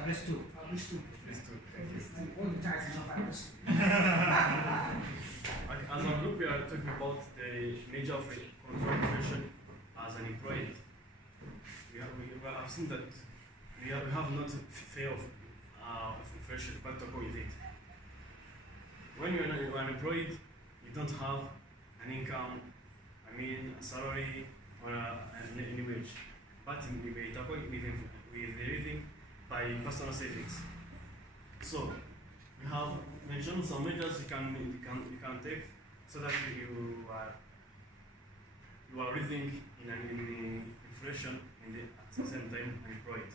Plus two. Plus two. All the time is not plus two. As a group, we are talking about the nature of control inflation as an employee. We have seen that we have not fear of inflation, but to go with it. When you are unemployed, you don't have an income, a salary or any wage. But we tackle with everything by personal savings. So we have mentioned some measures you can take so that you are living in inflation at the same time unemployed.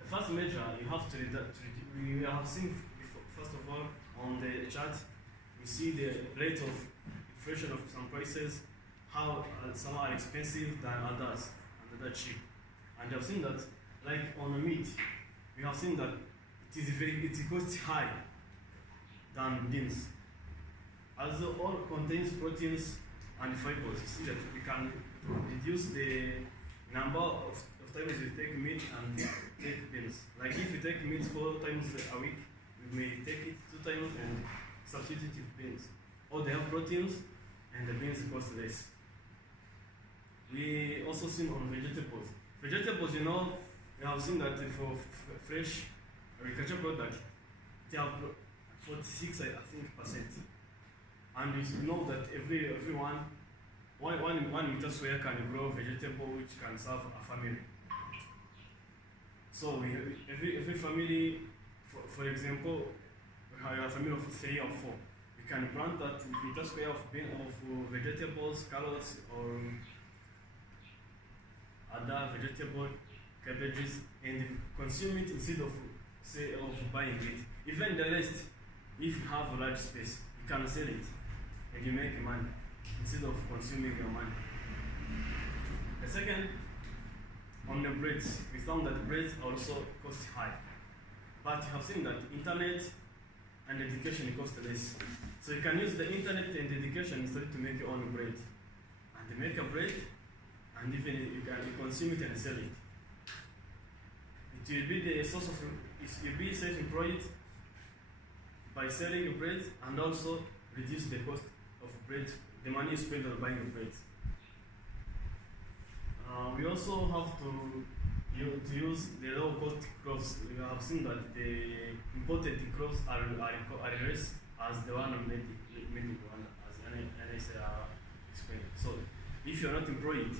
The first measure you have to we have seen first of all on the chart. We see the rate of inflation of some prices, how some are expensive than others and other cheap. And we have seen that, like on the meat, we have seen that it costs high than beans. As all contains proteins and fibers, you see that we can reduce the number of times we take meat and take beans. Like if we take meat 4 times a week, we may take it 2 times and substitute with beans. Or they have proteins and the beans cost less. We also seen on vegetables. Vegetables, we have seen that for fresh agriculture product, they have 46, I think, percent. And we know that every one meter square can grow vegetable which can serve a family. So every family, for example, we have a family of 3 or 4. We can plant that meter square of vegetables, carrots, or other vegetable, cabbages, and consume it instead of buying it. Even the rest, if you have a large space, you can sell it and you make money instead of consuming your money. The second, on the breads, we found that breads also cost high. But you have seen that internet and education cost less. So you can use the internet and education instead to make your own bread. And you make a bread, and even you consume it and sell it. It will be the source of, you'll be self-employed by selling your bread and also reduce the cost of bread, the money you spend on buying bread. We also have to use the low-cost crops. We have seen that the imported crops are less as the one made in Rwanda, as NSA explained. So if you're not employed,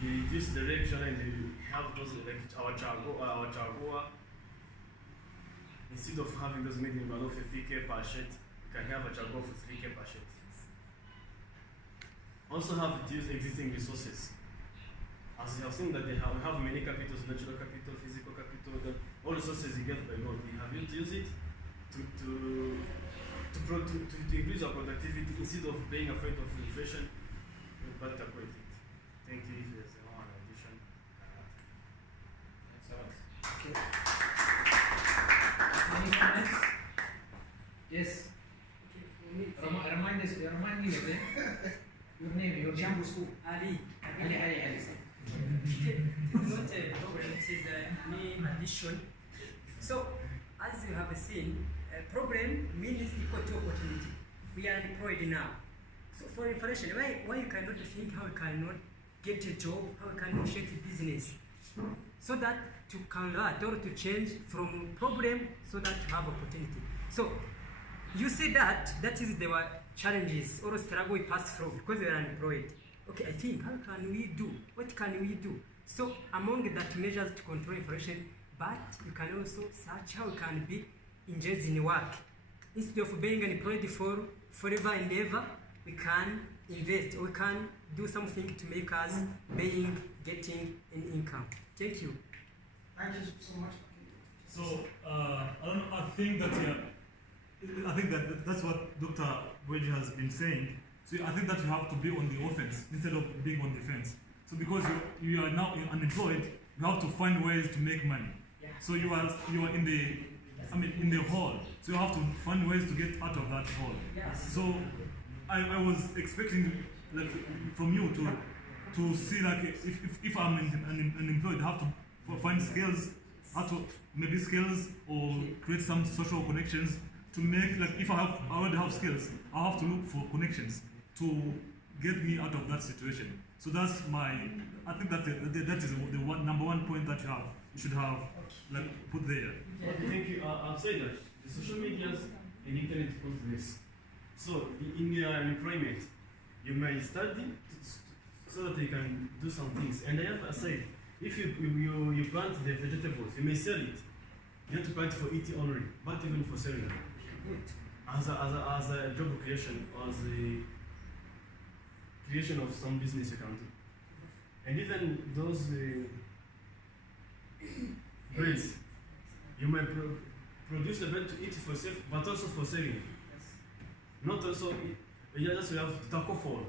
you reduce the lecture and you have those like our chargoa. Instead of having those made in Rwanda for 3K per sheet, you can have a chargoa for 3K per sheet. Also have reduced existing resources. As you have seen that we have many capitals, natural capital, physical capital, all resources you get by God. We have used it to increase our productivity instead of being afraid of inflation, but acquire it. Thank you. If there's one addition. Okay. Any comments? Yes. Remind me again. Your name, your name. Ali. It's not a problem, it is a main addition. So, as you have seen, a problem means equal to opportunity. We are employed now. So for inflation, why you cannot think how you cannot get a job, how you can initiate a business? So that to convert or to change from problem so that you have opportunity. So you see that is the challenges or struggle we pass through because we are unemployed. Okay, I think, how can we do? What can we do? So among that measures to control inflation, but you can also search how you can be engaged in work. Instead of being unemployed for forever and ever, we can invest, we can do something to make us getting an income. Thank you. Thank you so much. So I think that that's what Dr. Bweji has been saying. So I think that you have to be on the offense instead of being on defense. So because you are now unemployed, you have to find ways to make money. Yeah. So you are in the hole. So you have to find ways to get out of that hole. Yes. So I was expecting like from you to see like if I'm unemployed, I have to find skills, how to maybe skills or create some social connections to make, like, if I already have skills, I have to look for connections to get me out of that situation. So that's I think that is the number one point that you should have, like, put there. Thank you. I'll say that the social medias and internet put this. So in your employment, you may study so that you can do some things. And I have said, if you plant the vegetables, you may sell it. You have to plant for eating only, but even for selling. As a job creation, or as a creation of some business you can do. And even those breads, you may produce the bread to eat for self, but also for selling. Not also, you just have to tackle for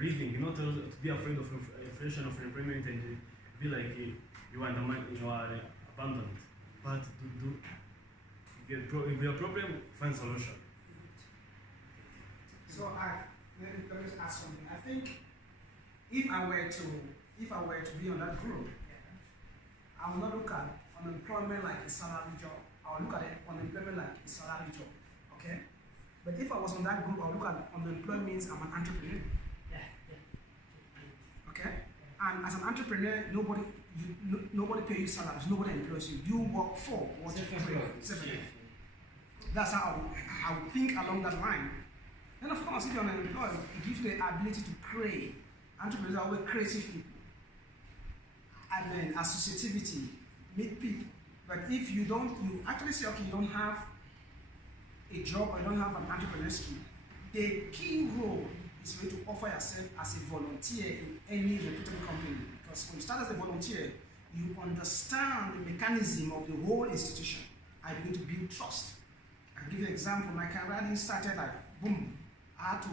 living, not to be afraid of inflation of employment and be like you are abandoned. But if your problem, find solution. So let me just ask something. I think if I were to be on that group, I will not look at unemployment like a salary job. I will look at unemployment like a salary job. Okay? But if I was on that group, I would look at unemployment means I'm an entrepreneur. Okay? And as an entrepreneur, nobody pays you salaries, nobody employs you. You work for what you create. That's how I would think along that line. Then of course, if you're unemployed, it gives you the ability to create. Entrepreneurs are always creative people. And then associativity, meet people. But if you actually say, okay, you don't have a job or you don't have an entrepreneur skill, the key role is for you to offer yourself as a volunteer in any reputable company. Because when you start as a volunteer, you understand the mechanism of the whole institution. I begin to build trust. I'll give you an example. My career started like, boom, I had to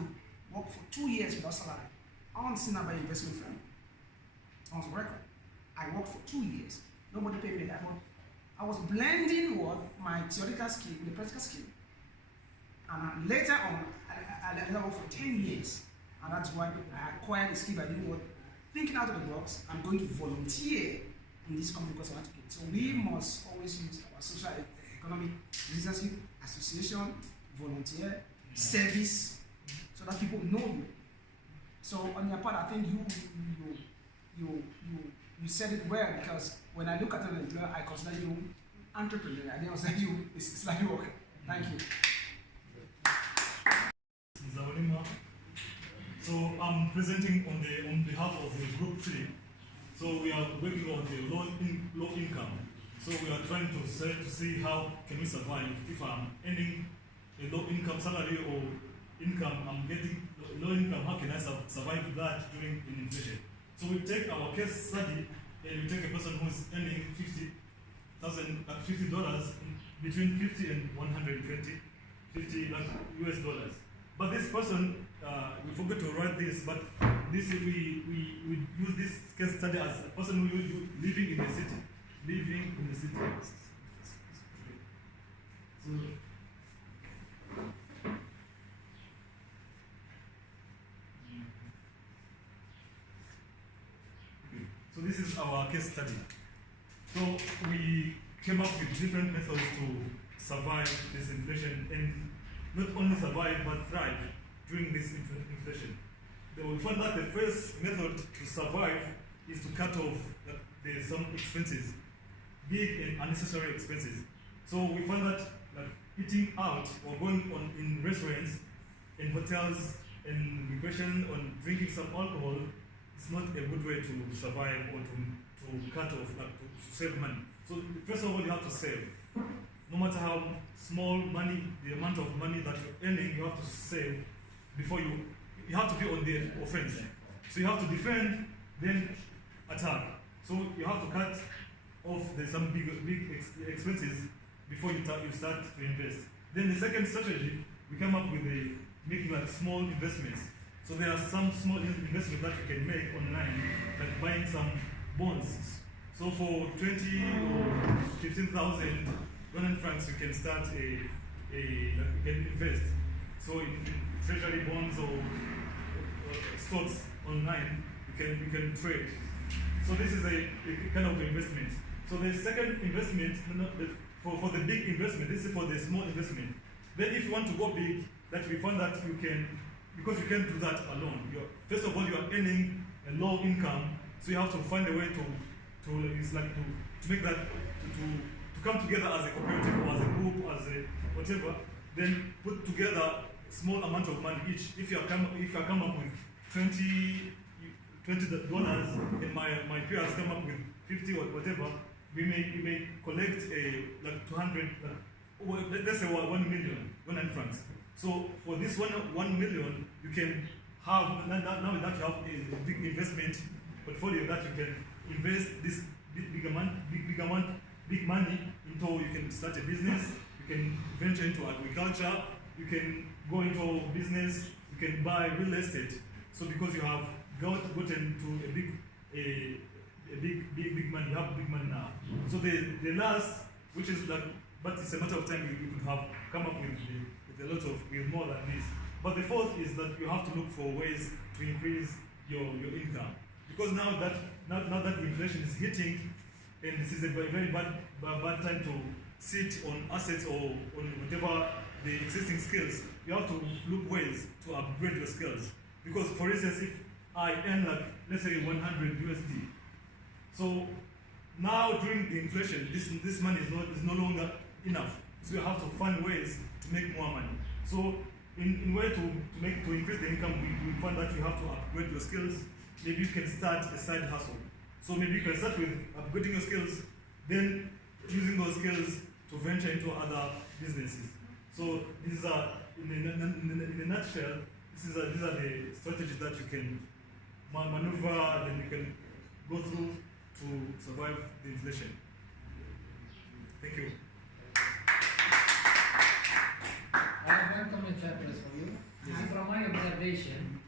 work for 2 years without salary. I was seen by investment firm. I was record. I worked for 2 years. Nobody paid me that much. I was blending my theoretical skill with the practical skill. And later on, I worked for 10 years. And that's why I acquired the skill by doing what? Thinking out of the box. I'm going to volunteer in this company because I want to get. So we must always use our social economic leadership, association, volunteer, service, so that people know you. So on your part, I think you said it well, because when I look at an employer, I consider you entrepreneur. I didn't consider you it's like worker. Thank you. So I'm presenting on behalf of the group 3. So we are working on the low income. So we are trying to see how can we survive if I'm earning a low income salary or income, I'm getting low income, how can I survive that during inflation? So we take our case study and we take a person who's earning $50 between 50 and 120, $50 US. But this person, we forgot to write this, but this we use this case study as a person who living in the city. So this is our case study. So we came up with different methods to survive this inflation, and not only survive but thrive during this inflation. We found that the first method to survive is to cut off some expenses, big and unnecessary expenses. So we found that eating out or going in restaurants, in hotels, and recreation, on drinking some alcohol is not a good way to survive or to cut off, to save money. So first of all, you have to save. No matter how small money, the amount of money that you're earning, you have to save before you have to be on the offense. So you have to defend, then attack. So you have to cut off some big expenses before you start to invest. Then the second strategy, we come up with making small investments. So there are some small investments that you can make online, like buying some bonds. So for 20 or 15,000 Rwandan francs, you can start you can invest. So in treasury bonds or stocks online, you can trade. So this is a kind of investment. So the second investment, for the big investment, this is for the small investment. Then if you want to go big, that we found that you can, because you can't do that alone. First of all, you are earning a low income, so you have to find a way to make that, to come together as a cooperative or as a group, as a whatever, then put together small amount of money each. If you come up with $20 and my peers come up with 50 or whatever, we may collect like 200, let's say 1 million francs. So for this 1 million, you can have now that you have a big investment portfolio that you can invest this big money into. You can start a business, you can venture into agriculture, you can go into business, you can buy real estate. So because you have gotten to a big money, you have big money now. So the last, which is like, but it's a matter of time we could have come up with a lot of more than this. But the fourth is that you have to look for ways to increase your income, because now that inflation is hitting, and this is a very bad time to sit on assets or on whatever the existing skills. You have to look ways to upgrade your skills. Because for instance, if I earn like, let's say 100 USD, so now during the inflation, this money is no longer enough. So you have to find ways to make more money. So in way to increase the income, we find that you have to upgrade your skills. Maybe you can start a side hustle. So maybe you can start with upgrading your skills, then using those skills to venture into other businesses. So these are, in a nutshell, these are the strategies that you can maneuver, then you can go through to survive the inflation. Thank you. I have one comment chapters for you. This is from my observation,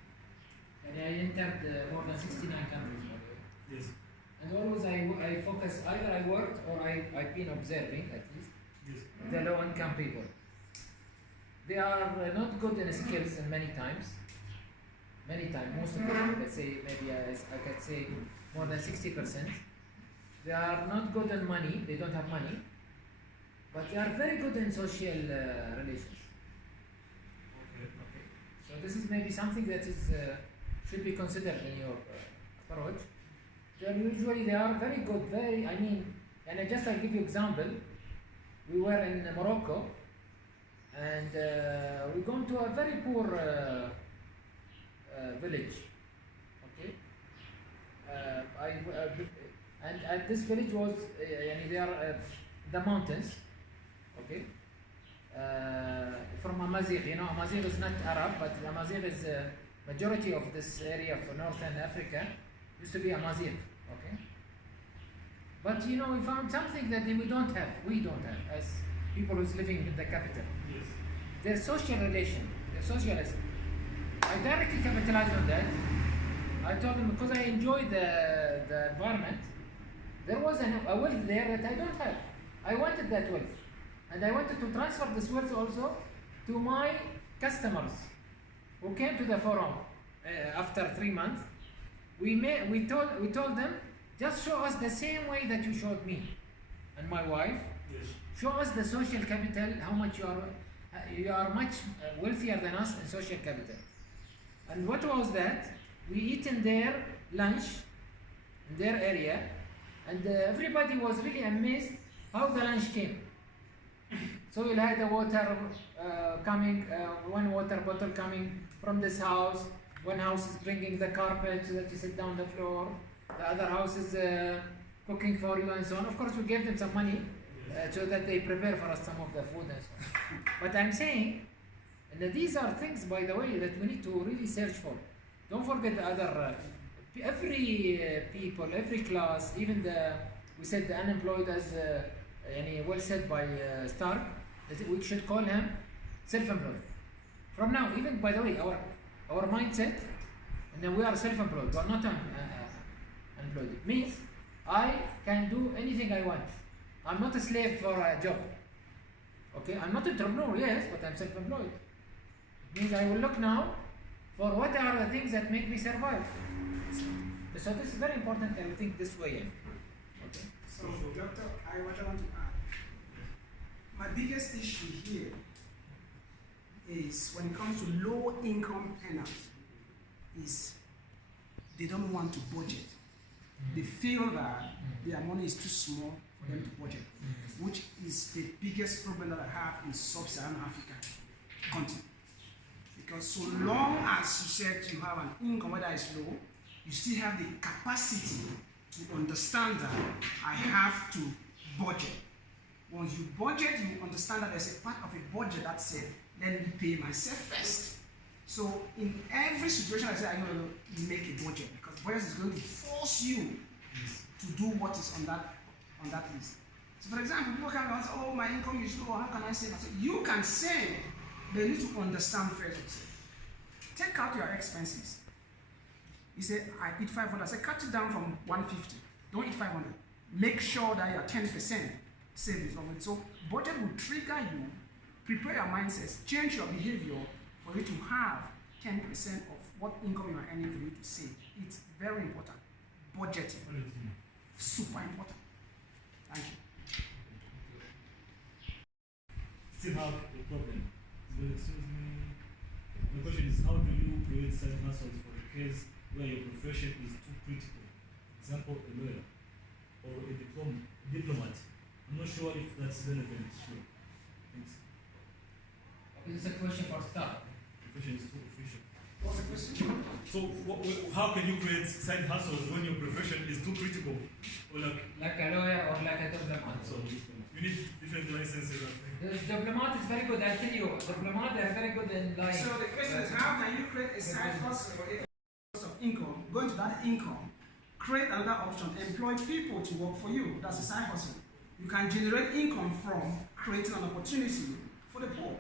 and I entered more than 69 countries. Yes. And always I focus, either I worked or I've been observing at least, Yes. the low income people. They are not good in skills, and many times, most of them, let's say maybe I could say more than 60%. They are not good in money, they don't have money, but they are very good in social relations. Okay. So this is maybe something that is should be considered in your approach. They are very good, and I'll give you example. We were in Morocco, and we gone to a very poor village. Okay, and this village was, they are the mountains. Okay, from Amazigh. Amazigh is not Arab, but Amazigh is majority of this area of northern Africa used to be Amazigh. Okay, but we found something that we don't have as people who's living in the capital. Yes. Their social relation, their socialism. I directly capitalized on that. I told them, because I enjoy the environment, there was a wealth there that I don't have. I wanted that wealth, and I wanted to transfer this wealth also to my customers who came to the forum after 3 months. We told them, just show us the same way that you showed me and my wife. Yes. Show us the social capital, how much you are much wealthier than us in social capital. And what was that? We eat in their lunch, in their area, and everybody was really amazed how the lunch came. So you had the water coming, one water bottle coming from this house. One house is bringing the carpet so that you sit down on the floor. The other house is cooking for you and so on. Of course, we gave them some money so that they prepare for us some of the food and so on. But I'm saying that these are things, by the way, that we need to really search for. Don't forget the other, every people, every class, even we said the unemployed, as well said by Stark, that we should call him self-employed. From now, even by the way, our mindset, and then we are self-employed, we are not unemployed. It means I can do anything I want. I'm not a slave for a job. Okay, I'm not an entrepreneur, yes, but I'm self-employed. It means I will look now for what are the things that make me survive. So this is very important, I think, this way. Okay. So, Doctor, what I want to add. My biggest issue here is when it comes to low income earners, is they don't want to budget. They feel that their money is too small for them to budget, which is the biggest problem that I have in sub-Saharan Africa continent. Because so long as you said you have an income, whether it's low, you still have the capacity to understand that I have to budget. Once you budget, you understand that there's a part of a budget that said, let me pay myself first. So in every situation, I say I'm going to make a budget, because budget is going to force you to do what is on that list. So for example, people come and say, oh, my income is low, how can I save? I say, you can save, but you need to understand first. Take out your expenses. You say, I eat 500. I say, cut it down from 150. Don't eat 500. Make sure that you are 10% savings of it. So budget will trigger you, prepare your mindsets, change your behavior for you to have 10% of what income you are earning for you to save. It's very important. Budgeting. Super important. Thank you. Still have a problem. Excuse me. The question is, how do you create side hustles for a case where your profession is too critical? Example, a lawyer or a diplomat. I'm not sure if that's relevant. Sure. Thanks. This is a question for staff. Profession is too official. What's the question? So, how can you create side hustles when your profession is too critical? Or Like a lawyer or like a diplomat. so you need different licenses. I think. The diplomat is very good, I tell you. Diplomat, they are very good in lying. So the question is, how can you create a side hustle or a source of income, go into that income, create another option, employ people to work for you? That's a side hustle. You can generate income from creating an opportunity for the poor.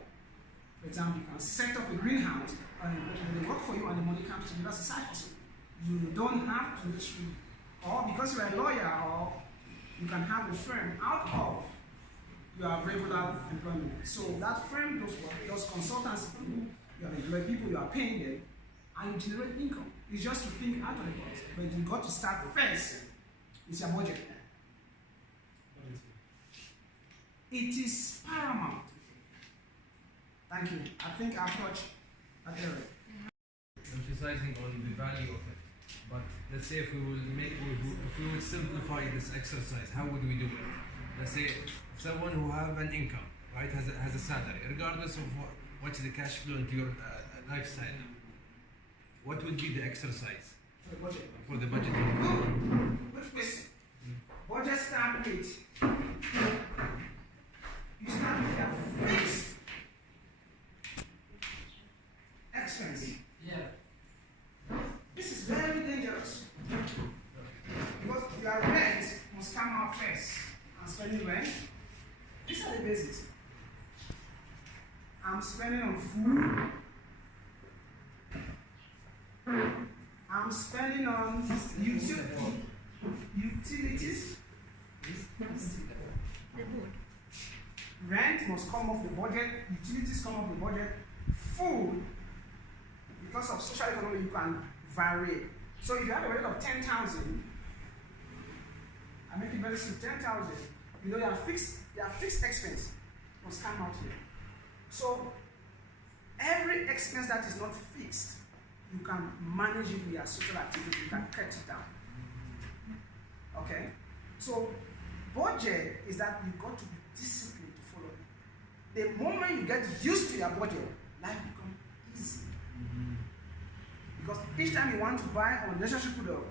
For example, you can set up a greenhouse and they work for you and the money comes to you. That's a side hustle. You don't have to, or because you're a lawyer, or you can have a firm out of your regular employment. So that firm does work, does consultancy for you. You have employed people, you are paying them, and you generate income. It's just to think out of the box. But you got to start first. It's your budget. It is paramount. Thank you. I think I'll touch that area. Emphasizing on the value of it. But let's say if we will simplify this exercise, how would we do it? Let's say someone who have an income, right, has a salary, regardless of what's the cash flow into your lifestyle. What would be the exercise For the budget. for the budgeting? Good question. Budget start with, you start with a fixed expense. Yeah. This is very dangerous. Because your rent must come out first. I'm spending rent. These are the basics. I'm spending on food. I'm spending on utilities. Rent must come off the budget. Utilities come off the budget. Food, because of social economy, you can vary. So if you have a rate of 10,000, I make it very simple, 10,000, you know your fixed expense must come out here. So every expense that is not fixed, you can manage it with your social activity, you can cut it down. Okay? So budget is that you got to be disciplined to follow it. The moment you get used to your budget, life becomes easy. Because each time you want to buy an unnecessary product,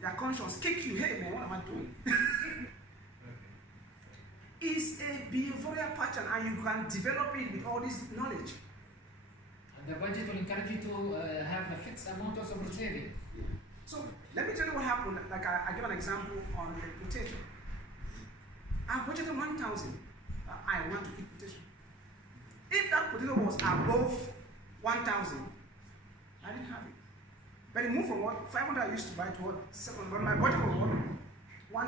your conscience kicks you, hey man, what am I doing? It's a behavioral pattern and you can develop it with all this knowledge. And the budget will encourage you to have a fixed amount of saving. So let me tell you what happened. Like I give an example on the potato. I budgeted 1,000. I want to eat potato. If that potato was above 1,000, I didn't have it. But it moved from what 500 I used to buy to what 700. But my budget was what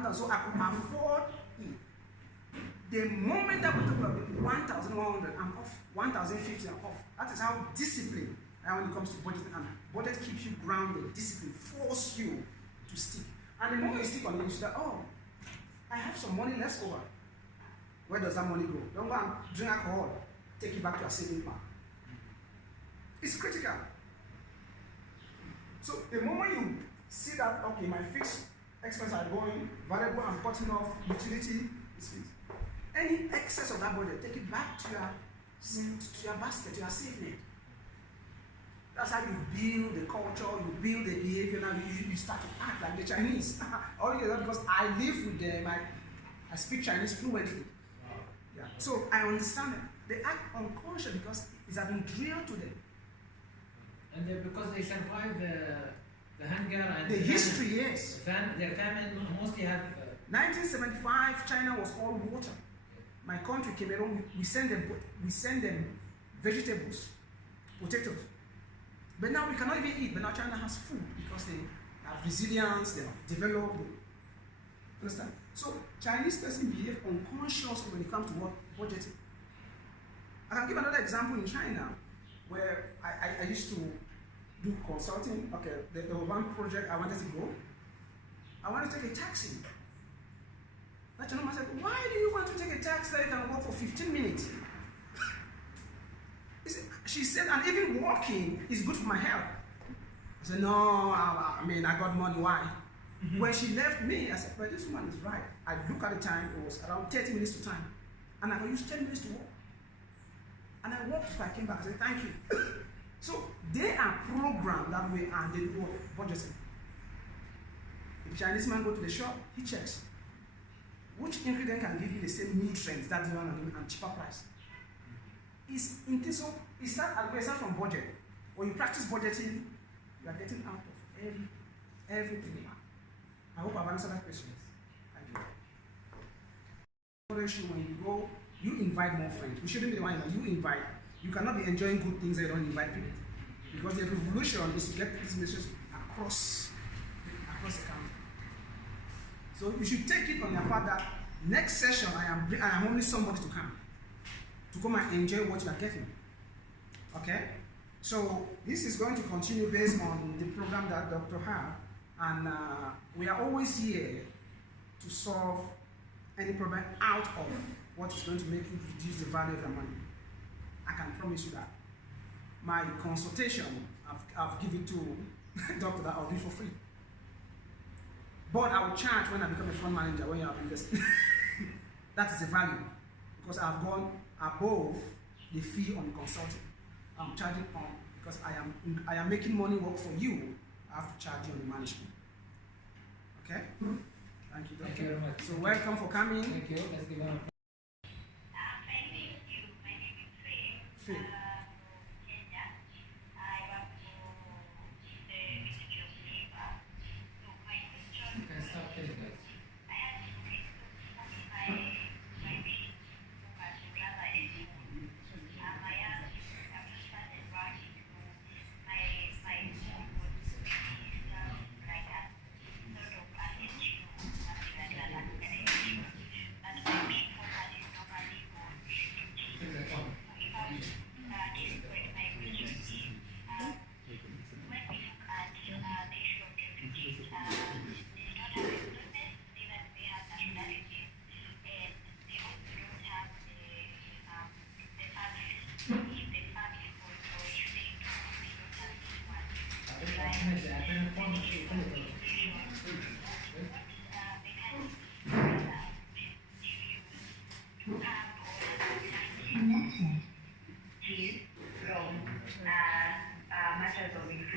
1,000, so I could afford it. The moment that potato was 1,100, I'm off. 1,050, I'm off. That is how disciplined I am when it comes to budgeting. And budget keeps you grounded. Discipline force you to stick. And the moment you stick on it, you say, oh, I have some money left over. Where does that money go? Don't go and drink alcohol. Take it back to your saving plan. It's critical. So the moment you see that, okay, my fixed expenses are going, variable, I'm cutting off, utility is fixed. Any excess of that budget, take it back to your basket, to your safe net. That's how you build the culture, you build the behavior, now you start to act like the Chinese. All you know, because I live with them, I speak Chinese fluently. Yeah. So I understand them. They act unconscious because it's been drilled to them. And because they survive the hunger and the history, yes. Their famine mostly have. 1975, China was all water. My country, Cameroon, we send them vegetables, potatoes. But now we cannot even eat. But now China has food because they have resilience, they have developed. Understand? So Chinese person behave unconsciously when it comes to what budgeting. I can give another example in China where I used to do consulting. Okay, there was one project I wanted to go. I wanted to take a taxi. That gentleman said, why do you want to take a taxi that you can walk for 15 minutes? She said, and even walking is good for my health. I said, no, I got money, why? Mm-hmm. When she left me, I said, well, this woman is right. I look at the time, it was around 30 minutes to time. And I could use 10 minutes to walk. And I walked, so I came back, I said, thank you. So they are programmed that way and they do budgeting. If a Chinese man go to the shop, he checks. Which ingredient can give you the same nutrients that the one and cheaper price? It starts from budget. When you practice budgeting, you are getting out of everything. I hope I've answered that question. Thank you. When you go, you invite more friends. We shouldn't be the one that you invite. You cannot be enjoying good things and you don't invite people. Because the revolution is to get this message across the country. So you should take it on your part that next session I am only somebody to come and enjoy what you are getting. Okay? So this is going to continue based on the program that Dr. had, and we are always here to solve any problem out of what is going to make you reduce the value of your money. I can promise you that. My consultation, I've given to Dr. that I'll do it for free. But I will charge when I become a fund manager when you have invested. That is the value. Because I've gone above the fee on consulting. I'm charging on because I am making money work for you. I have to charge you on the management. Okay? Thank you, Doctor. Thank you very much. So welcome for coming. Thank you. Let's give them Faith. You can start there, guys.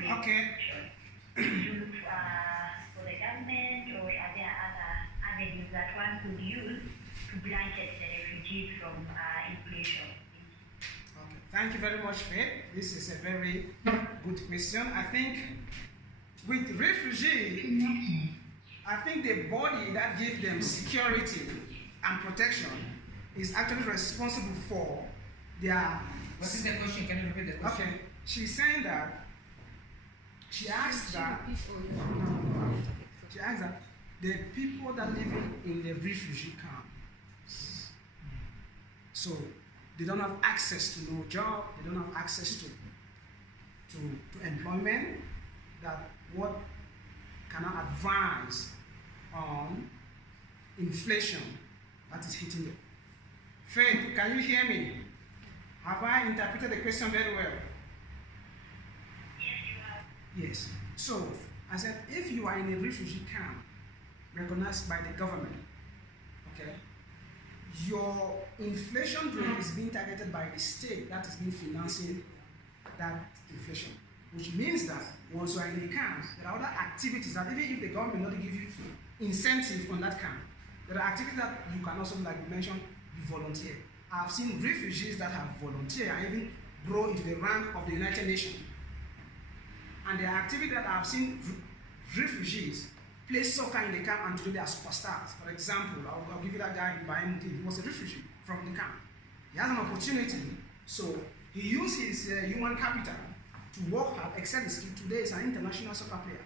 Okay. For the government, or are there other avenues that one could use to blanket the refugees from inflation? Okay. Thank you very much, Faith. This is a very good question. I think with refugees, I think the body that gives them security and protection is actually responsible for their... What is the question? Can you repeat the question? Okay. She's saying that she asked that the people that live in the refugee camps, so they don't have access to no job, they don't have access to employment, that what can I advise on inflation that is hitting them. Faith, can you hear me? Have I interpreted the question very well? Yes, you have. Yes. So, I said, if you are in a refugee camp recognized by the government, okay, your inflation rate is being targeted by the state that is being financing that inflation. Which means that once you are in the camp, there are other activities that even if the government not give you incentive on that camp, there are activities that you can also, like you mentioned, volunteer. I've seen refugees that have volunteered and even grow into the rank of the United Nations. And there are activities that I've seen refugees play soccer in the camp and today they are superstars. For example, I'll give you that guy in Bayern. He was a refugee from the camp. He has an opportunity, so he used his human capital to work hard, excel his skill. Today is an international soccer player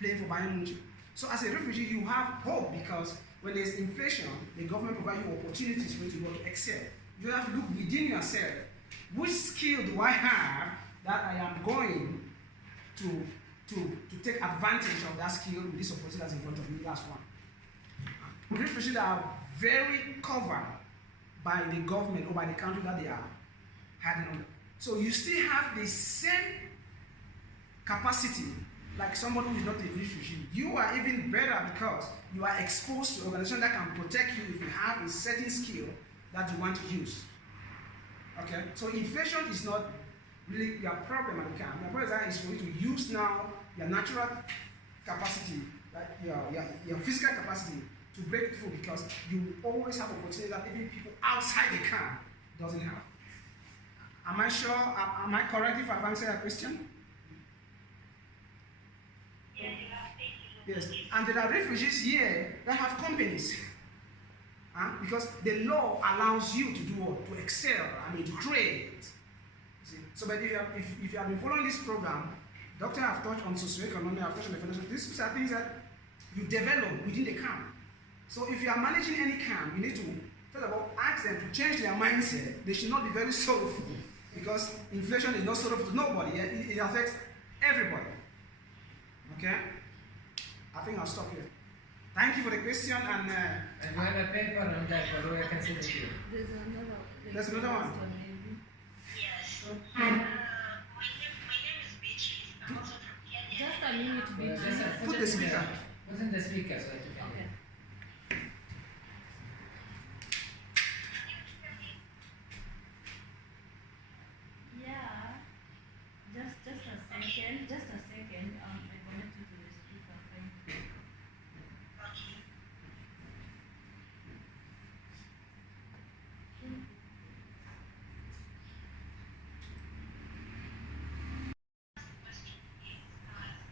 playing for Bayern Munich. So as a refugee, you have hope because when there's inflation, the government provides you opportunities for you to go to excel. You have to look within yourself. Which skill do I have that I am going to take advantage of that skill with this opportunity that's in front of me? That's one. Refugees are very covered by the government or by the country that they are hiding under. So you still have the same capacity like somebody who is not a refugee. You are even better because you are exposed to organizations that can protect you if you have a certain skill that you want to use. Okay? So inflation is not really your problem at the camp. Your problem is for you to use now your natural capacity, like your physical capacity to break through because you always have opportunities that even people outside the camp doesn't have. Am I sure? Am I correct if I've answered that question? Yes, you have. Thank you. Yes, and there are refugees here that have companies. Because the law allows you to do what? To excel, to create. See? So, but if you have been following this program, Doctor have touched on socioeconomic, I've touched on the financial. These are things that you develop within the camp. So if you are managing any camp, you need to, first of all, ask them to change their mindset. They should not be very sorrowful because inflation is not sorrowful to nobody. It affects everybody. Okay? I think I'll stop here. Thank you for the question and you have a paper on that, although I can send it to you. There's another one. Yes. My name is Beatrice. I'm also from Kenya. Just a minute, Beatrice. Put the speaker. Put in the speaker so that you can hear. Yeah. Just a second. Just a second. I connected to the speaker. Thank you. Okay. Question is,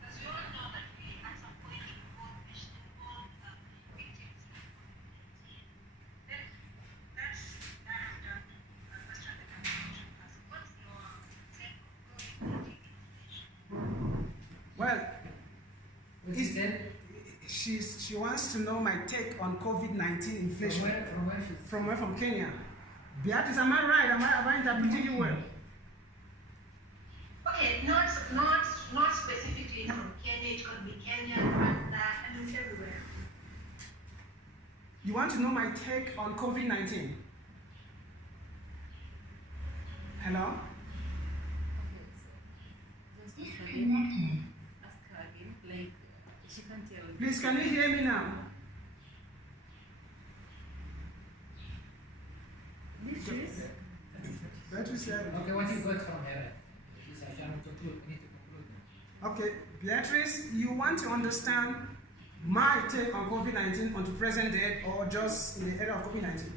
as you all know that we at some point involve victims of COVID-19. Then that's that I've done a question that I'm going to ask. What's your take on COVID-19 inflation? Well, What is that? she wants to know my take on COVID-19 inflation. From where she's From where? From Kenya. Beatrice, am I right? Have I interpreted you well? Okay, not specifically from Kenya. It could be Kenya, Rwanda, and it's everywhere. You want to know my take on COVID-19? Hello? Just ask her again, like, she can't tell. Please, can you hear me now? Beatrice? Beatrice said. Okay, what you got from her? She's I cannot conclude. We need to conclude now. Okay, Beatrice, you want to understand my take on COVID-19 onto present day or just in the era of COVID-19?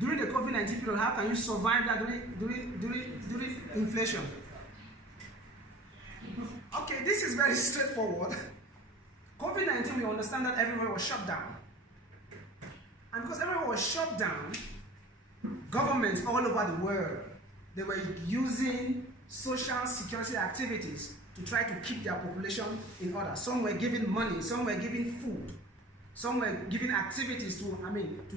During the COVID-19. During the COVID-19 period, how can you survive that during inflation? Okay, this is very straightforward. COVID-19, we understand that everywhere was shut down. And because everywhere was shut down, governments all over the world, they were using social security activities to try to keep their population in order. Some were giving money, some were giving food, some were giving activities to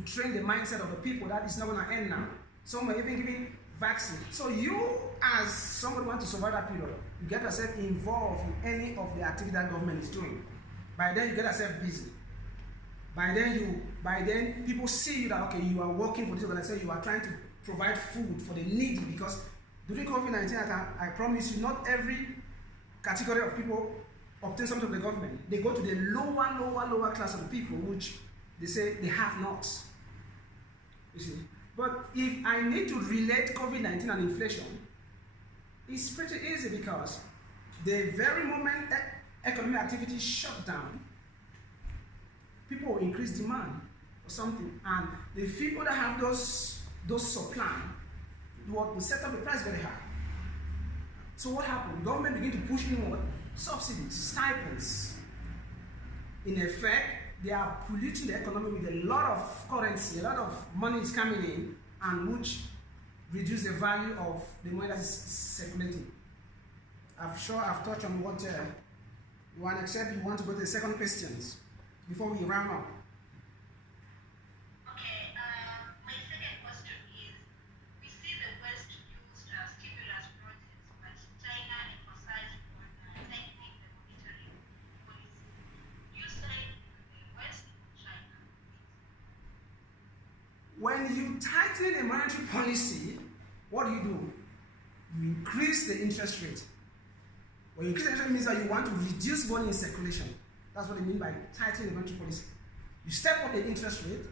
train the mindset of the people that is not going to end now. Some were even giving vaccine. So you, as somebody who wants to survive that period, you get yourself involved in any of the activity that government is doing. By then, you get yourself busy. By then, people see you that, okay, you are working for this organization, you are trying to provide food for the needy, because during COVID-19, I promise you, not every category of people obtain something from the government. They go to the lower class of the people, which they say they have not. You see? But if I need to relate COVID-19 and inflation, it's pretty easy, because the very moment economic activity shut down, people will increase demand for something, and the people that have those supply will set up the price very high. So what happened? Government begin to push in what? Subsidies, stipends. In effect, they are polluting the economy with a lot of currency, a lot of money is coming in, and which reduce the value of the money that is circulating. I'm sure I've touched on what one, except you want to go to the second questions before we round up. Okay, my second question is, we see the West used stimulus projects, but China emphasized on tightening the monetary policy. You say the West or China? When you tighten the monetary policy, what do? You increase the interest rate. When you increase the interest rate, means that you want to reduce money in circulation. That's what I mean by tightening the monetary policy. You step up the interest rate,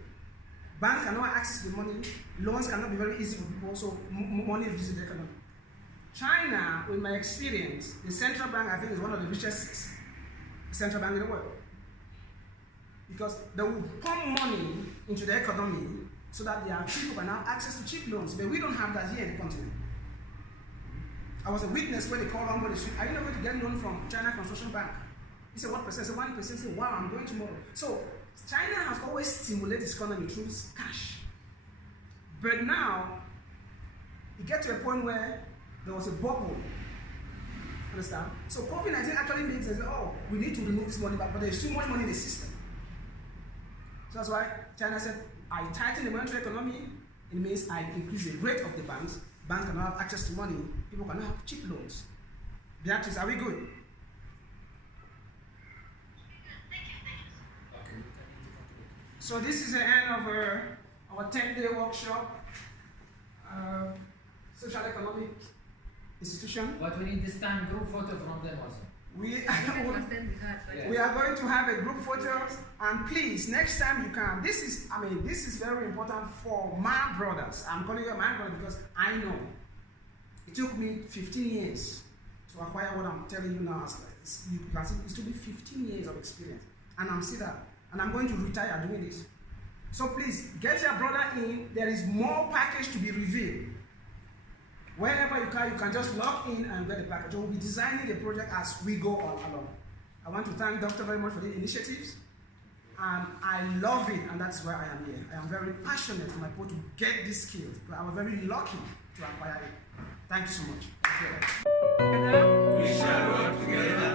banks cannot access the money, loans cannot be very easy for people, so money reduces the economy. China, in my experience, the central bank, I think, is one of the richest central banks in the world. Because they will pump money into the economy so that their people can have access to cheap loans. But we don't have that here in the continent. I was a witness when they called on the street. Are you not going to get loan from China Construction Bank? He said, what percent? I said, 1%. He said, wow, I'm going tomorrow. So China has always stimulated its economy through cash. But now, it gets to a point where there was a bubble. Understand? So COVID-19 actually makes us say, oh, we need to remove this money back, but there's too much money in the system. So that's why China said, I tighten the monetary economy. It means I increase the rate of the banks. Banks cannot have access to money. People cannot have cheap loans. Beatrice, are we good? So this is the end of our 10-day workshop, social economic institution. But we need this time group photo from them also. We are going to have a group photo, and please, next time you can. This is very important for my brothers. I'm calling you my brother because I know it took me 15 years to acquire what I'm telling you now. You can see it took me 15 years of experience, and I'm still there. And I'm going to retire doing this. So please, get your brother in. There is more package to be revealed. Wherever you can just log in and get the package. We'll be designing the project as we go along. I want to thank Dr. very much for the initiatives. And I love it, and that's why I am here. I am very passionate in my part to get these skills, but I was very lucky to acquire it. Thank you so much. We shall work together.